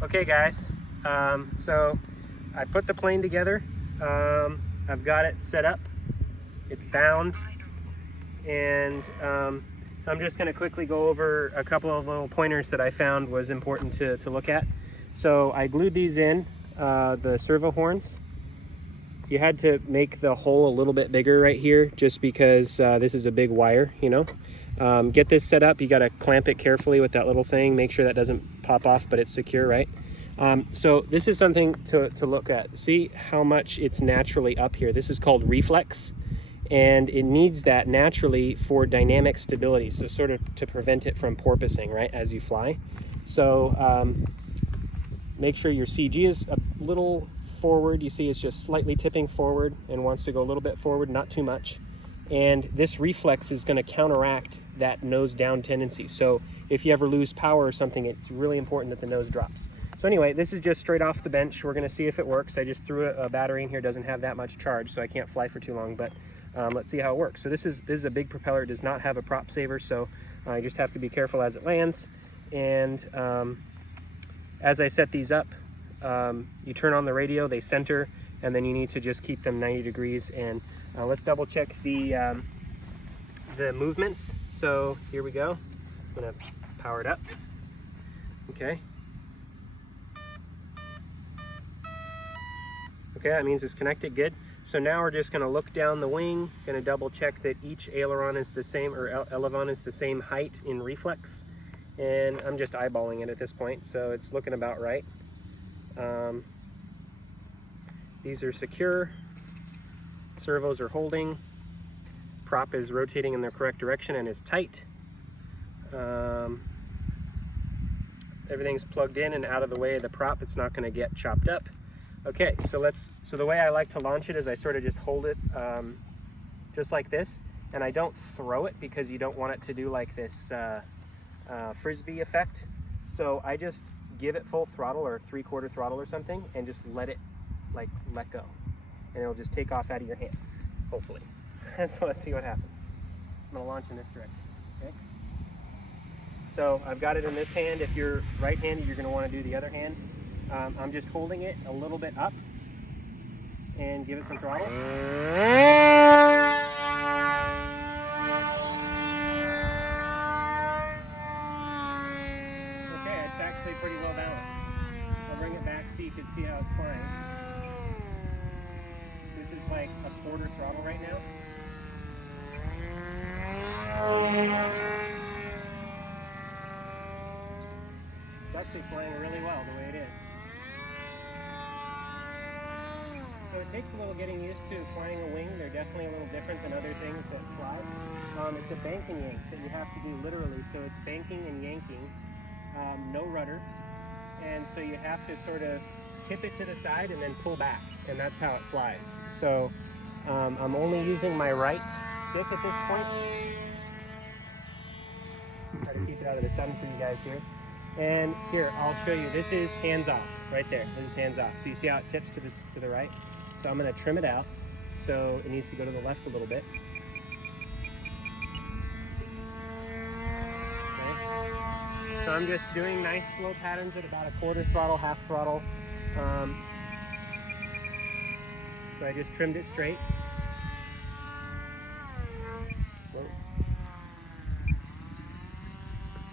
Okay guys, so I put the plane together. I've got it set up, it's bound, and so I'm just going to quickly go over a couple of little pointers that I found was important to look at. So I glued these in, the servo horns. You had to make the hole a little bit bigger right here just because this is a big wire, you know. Get this set up, you got to clamp it carefully with that little thing, make sure that doesn't pop off, but it's secure, right? So this is something to look at. See how much it's naturally up here. This is called reflex, and it needs that naturally for dynamic stability, so sort of to prevent it from porpoising, right, as you fly. So make sure your CG is a little forward. You see it's just slightly tipping forward and wants to go a little bit forward, not too much. And this reflex is going to counteract that nose down tendency. So if you ever lose power or something, it's really important that the nose drops. So anyway, this is just straight off the bench. We're going to see if it works. I just threw a battery in here. It doesn't have that much charge, so I can't fly for too long, but let's see how it works. So this is a big propeller. It does not have a prop saver, so I just have to be careful as it lands. And as I set these up, you turn on the radio, they center, and then you need to just keep them 90 degrees. And let's double check the movements. So here we go. I'm gonna power it up. Okay. Okay, that means it's connected, good. So now we're just gonna look down the wing, gonna double check that each aileron is the same, or elevon is the same height in reflex. And I'm just eyeballing it at this point, so it's looking about right. These are secure, servos are holding, prop is rotating in the correct direction and is tight. Everything's plugged in and out of the way of the prop. It's not going to get chopped up. Okay, so the way I like to launch it is I sort of just hold it just like this, and I don't throw it because you don't want it to do like this frisbee effect. So I just give it full throttle or 3/4 throttle or something and just let it let go, and it'll just take off out of your hand, hopefully. So let's see what happens. I'm going to launch in this direction. Okay, so I've got it in this hand. If you're right-handed, you're going to want to do the other hand. I'm just holding it a little bit up and give it some throttle. Okay, it's actually pretty well balanced. I'll bring it back so you can see how it's flying. This is like 1/4 throttle right now. It's actually flying really well the way it is. So it takes a little getting used to flying a wing. They're definitely a little different than other things that fly. It's a bank and yank that you have to do literally. So it's banking and yanking, no rudder. And so you have to sort of tip it to the side and then pull back, and that's how it flies. So I'm only using my right stick at this point. Try to keep it out of the sun for you guys here. And here, I'll show you. This is hands off, right there. This is hands off. So you see how it tips to the right? So I'm going to trim it out. So it needs to go to the left a little bit. Okay. So I'm just doing nice slow patterns at about 1/4 throttle, 1/2 throttle. So I just trimmed it straight.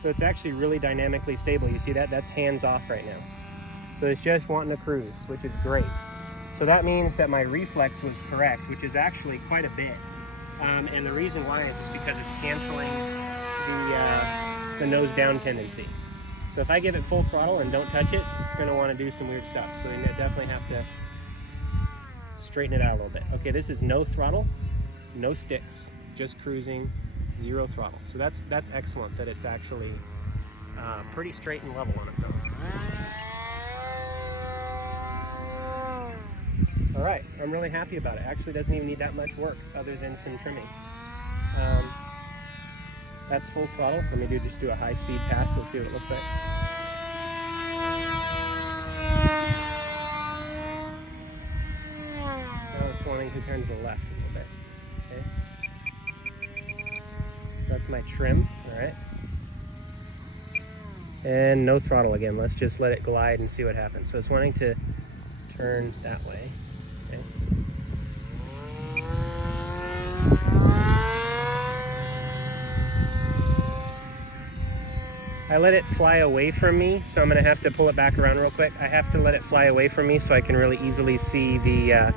So it's actually really dynamically stable. You see that? That's hands off right now. So it's just wanting to cruise, which is great. So that means that my reflex was correct, which is actually quite a bit. And the reason why is because it's canceling the nose down tendency. So if I give it full throttle and don't touch it, it's going to want to do some weird stuff. So we definitely have to straighten it out a little bit. Okay, this is no throttle, no sticks, just cruising, 0 throttle. So that's excellent that it's actually pretty straight and level on its own. All right, I'm really happy about it. Actually doesn't even need that much work other than some trimming. That's full throttle. Let me just do a high speed pass. We'll see what it looks like. Now it's wanting to turn to the left a little bit. Okay. That's my trim, all right? And no throttle again. Let's just let it glide and see what happens. So it's wanting to turn that way. Okay. I let it fly away from me, so I'm going to have to pull it back around real quick. I have to let it fly away from me so I can really easily see the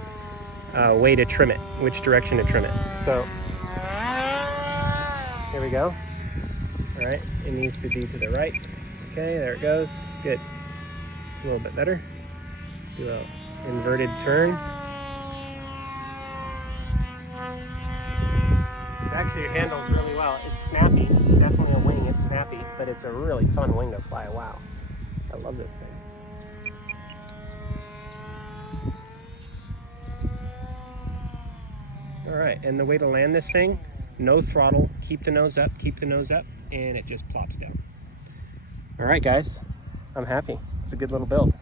way to trim it, which direction to trim it. So here we go. All right, it needs to be to the right. Okay, there it goes. Good. A little bit better. Do a inverted turn. It actually handles really well. It's snappy. It's definitely a wing. It's snappy, but it's a really fun wing to fly. Wow. I love this thing. All right, and the way to land this thing, no throttle, keep the nose up, and it just plops down. All right, guys, I'm happy. It's a good little build.